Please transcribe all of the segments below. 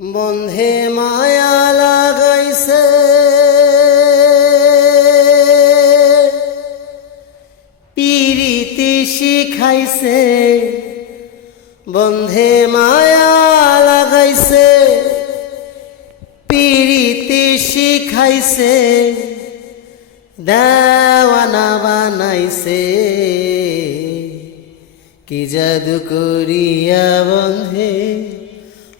বন্ধে মায়া লাগাইছে। পিরিতি শিখাইছে। বন্ধে মায়া লাগাইছে। পিরিতি শিখাইছে। দেওয়ানা বানাইছে। কি জাদু করিয়া বন্ধে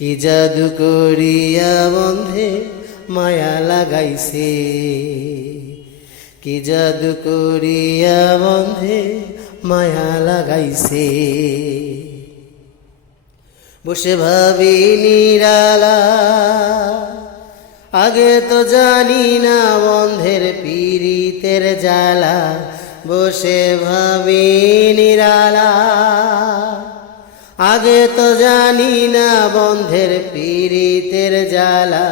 কি জাদু করিয়া বন্ধে মায়া লাগাইছে? কি জাদু করিয়া বন্ধে মায়া লাগাইছে? বসে ভাবি নিরালা, আগে তো জানি না বন্ধের পীড়িতের জ্বালা। বসে ভাবি নিরালা আগে তো জানি না বন্ধের পীড়িতের জ্বালা।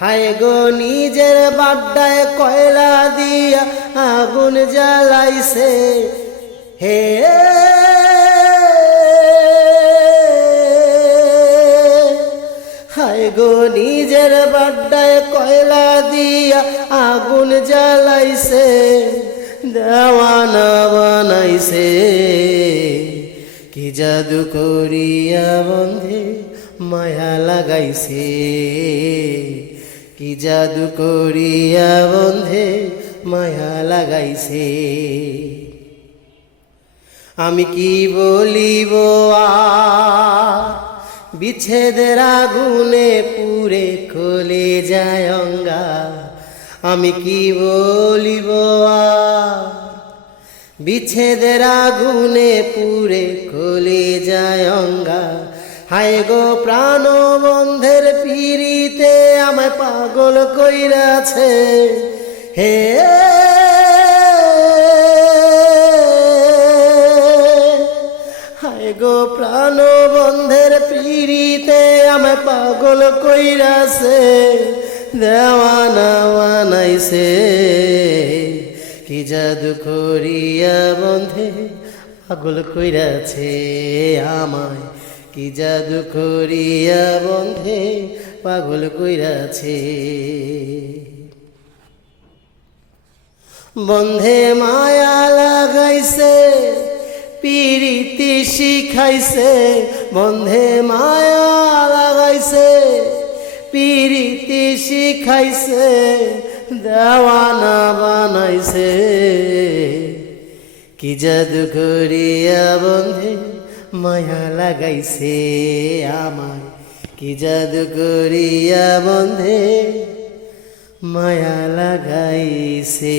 হায় গো নিজের বাড্ডায় কয়লা দিয়া আগুন জ্বালাইছে। হে হায় গো নিজের বাড্ডায় কয়লা দিয়া আগুন জ্বালাইছে। দেওয়ানা বানাইছে। জাদু করিয়া বন্ধে মায়া লাগাইছে। কি জাদু করিয়া বন্ধে মায়া লাগাইছে। আমি কি বলিব বিচ্ছেদের আগুনে পুরে খোলে যায় অঙ্গা আমি কি বলিব আর? বিচ্ছেদের আগুনে পুরে খোলে যায় অঙ্গা। হায় গো প্রাণ বন্ধের পিড়িতে আমায় পাগল কইরাছে। হে হায় গো প্রাণ বন্ধের পিড়িতে আমায় পাগল কইরাছে। দেওয়ানা বানাইছে কি জাদু করিয়া বন্ধে পাগল কইরাছে আমায়? কি জাদু করিয়া বন্ধে পাগল কইরাছে? বন্ধে মায়া লাগাইছে পিরিতি শিখাইছে। বন্ধে মায়া লাগাইছে পিরিতি শিখাইছে। দেওয়ানা বানাইছে। কি জাদু করিয়া বন্ধে মায়া লাগাইছে আমায়। কি জাদু করিয়া বন্ধে মায়া লাগাইছে।